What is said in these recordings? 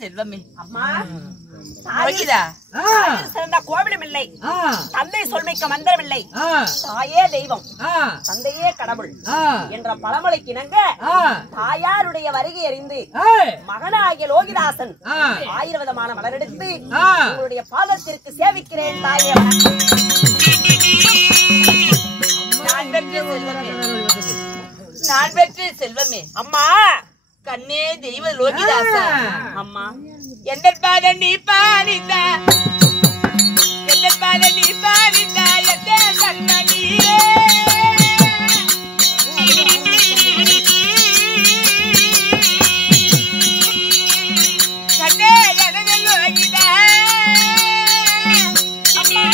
செல்வமே அம்மா சிறந்த கோவிலும் இல்லை, தந்தை சொல்மைக்க மந்திரம் இல்லை, தாயே தெய்வம் தந்தையே கடவுள் என்ற பழமொழிக்கு இணங்க தாயாருடைய வருகை அறிந்து மகனாகிய லோகிதாசன் ஆயிரவிதமான மலரெடுத்து உங்களுடைய பாதத்திற்கு சேவிக்கிறேன் தாயே. நான் பெற்ற செல்வமே அம்மா கண்ணே தெய்வ லோகிதாசா அம்மா எந்த பாத நீ பாரிந்த எந்த பாத நீ பாரிந்த எந்த கண்ணனியே கண்ணே எனது லோகிதா அம்மா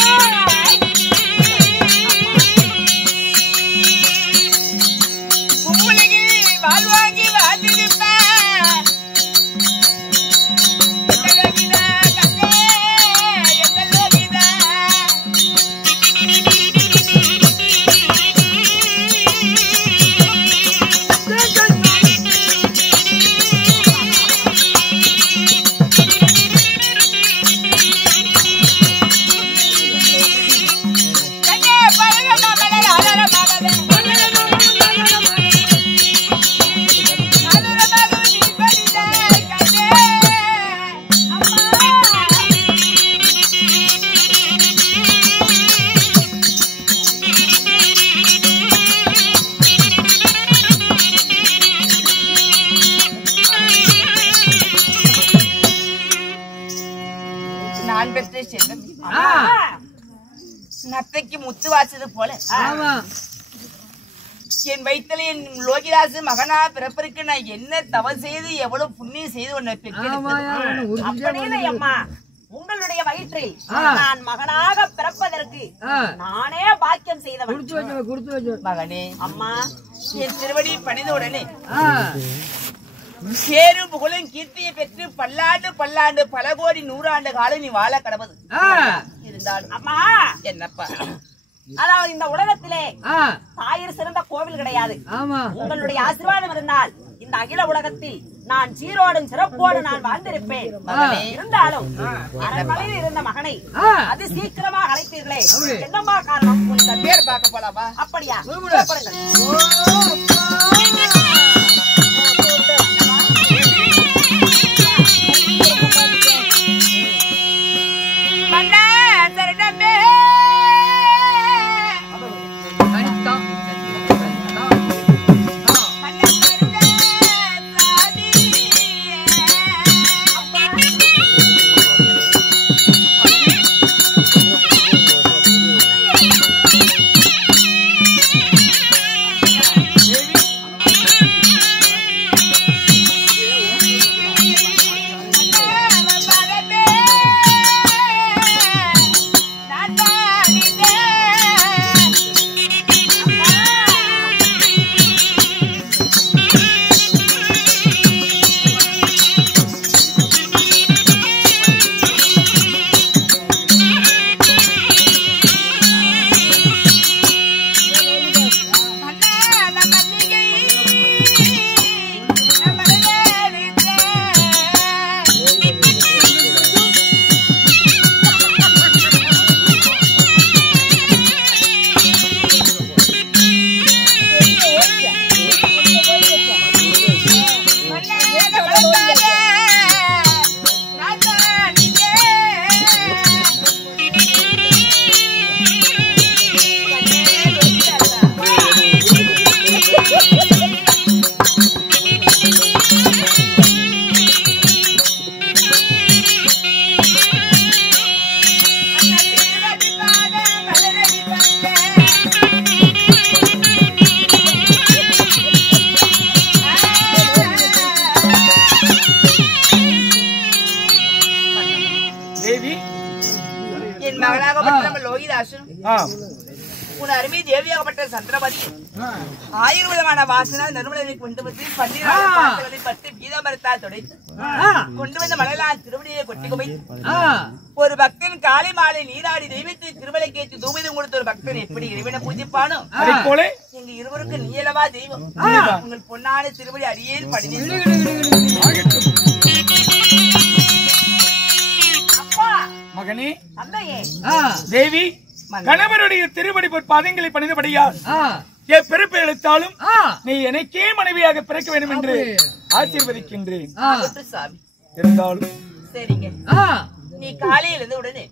பூவுலகில் வாழ்வாங்கி வாழ்ந்திருப்ப நத்தைக்கு முத்து வாச்சது போல என் வயிற்றில என் லோகிதாசு மகனா பிறப்பிற்கு நான் என்ன தவறு செய்து எவ்வளவு புண்ணியம் செய்து உன்னை பெற்றெடுத்தேன். அம்மா உங்களுடைய வயிற்றில் நான் மகனாக பிறப்பதற்கு நானே பாக்கியம் செய்தவன் மகனே. அம்மா என் திருவடி பணிந்த உடனே சேரு புகழும் கீர்த்தியை பெற்று பல்லாண்டு பல்லாண்டு பல கோடி 100 ஆண்டு காலம் நீ வாழ கடவுது இருந்தாலும் அம்மா என்னப்பா அதாவது இந்த உலகத்திலே தாயிர் சிறந்த கோவில் கிடையாது. உங்களுடைய ஆசீர்வாதம் இருந்தால் இந்த அகில உலகத்தில் நான் சீரோடும் சிறப்போடு நான் வாழ்ந்திருப்பேன். இருந்தாலும் அரண்மனையில் இருந்த மகனை அது சீக்கிரமாக அழைத்தீர்களே, என்னம்மா காரணம்? பேர் பார்க்க போலாமா? அப்படியா? உன் அருமை தேவியாகப்பட்ட சந்திரபதி 1000 விதமான வாசனை நறுமணத்தை கொண்டு வந்து 12 10 பீதாமரத்தால் துடைத்து கொண்டு வந்த மலையெல்லாம் திருவடியை கொட்டி குமை ஒரு பக்தன் காலை மாலை நீராடி தெய்வத்தை திருமலை கேட்டு தூமிதம் கொடுத்த ஒரு பக்தன் எப்படி இறைவனை பூஜிப்பானோ எங்க இருவருக்கு நீளவா தெய்வம் உங்கள் பொன்னான திருவடி அடியேன் அப்பா மகனே தந்தையே தேவி கணவருடைய திருவடி பாதங்களை பணிந்தபடியால் என் பிறப்பு எடுத்தாலும் நீ எனக்கே மனைவியாக பிறக்க வேண்டும் என்று ஆசீர்வதிக்கின்றேன். இருந்தாலும் சரிங்க, நீ காலையில் இருந்து உடனே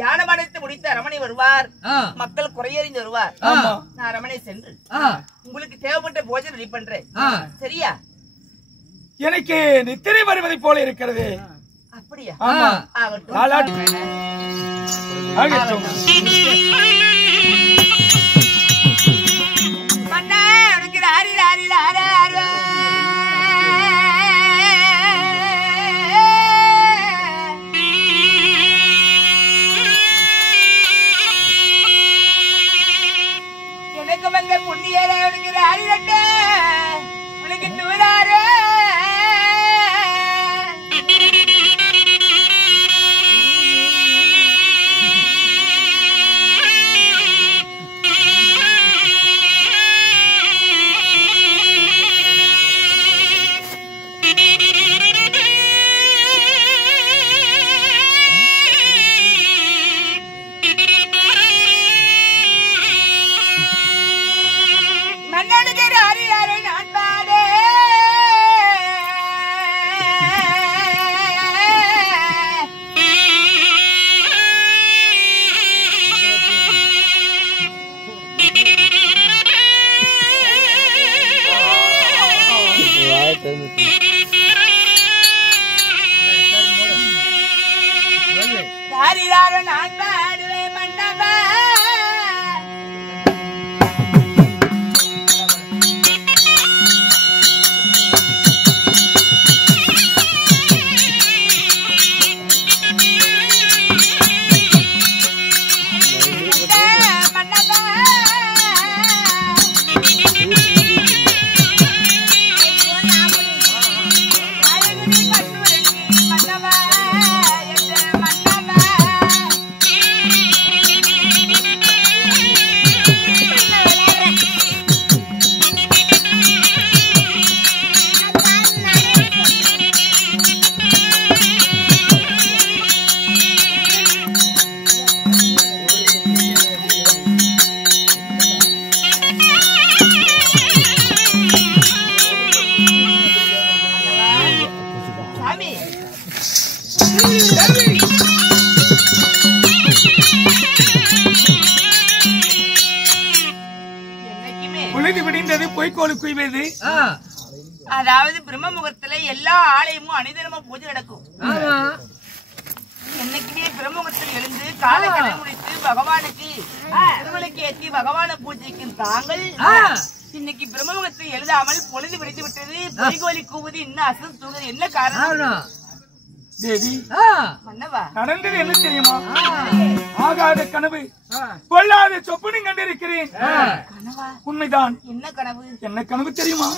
தியானமானத்தை முடித்து அரமனை வருவார், மக்கள் குறையறிந்து வருவார். நான் அரமனை சென்று உங்களுக்கு தேவைப்பட்ட போஜனம் ரெடி பண்றேன், சரியா? எனக்கு நித்திரை வருவதை போல இருக்கிறது. அப்படியா? மன்னா உனக்கு ராரி ராரி ராரா எனக்கு வந்த புண்ணியர உனக்கு ராரி ரட்ட உனக்கு தூராரு அதாவது பிரம்ம முகூர்த்தத்துல எல்லா ஆலயமும் அணிதினமும் பூஜை நடக்கும். என்னைக்குமே பிரம்மமுகூர்த்தத்தில் எழுந்து காலை கடை முடித்து பகவானுக்கு திருவிளக்கு ஏற்றி பகவான பூஜைக்கும் தாங்கள் இன்னைக்கு பிரம்மமுகூர்த்தத்தில் எழுதாமல் பொழுது விடுத்து விட்டது. பொய்கோலி கூவுது, இன்னும் அசல் தூங்குது, என்ன காரணம்? தேவி, மன்னவா நடந்தது என்ன தெரியுமா? ஆகாத கனவு, கொள்ளாத சொப்பனம் கண்டிருக்கிறேன். உண்மைதான். என்ன கனவு? என்ன கனவு தெரியுமா?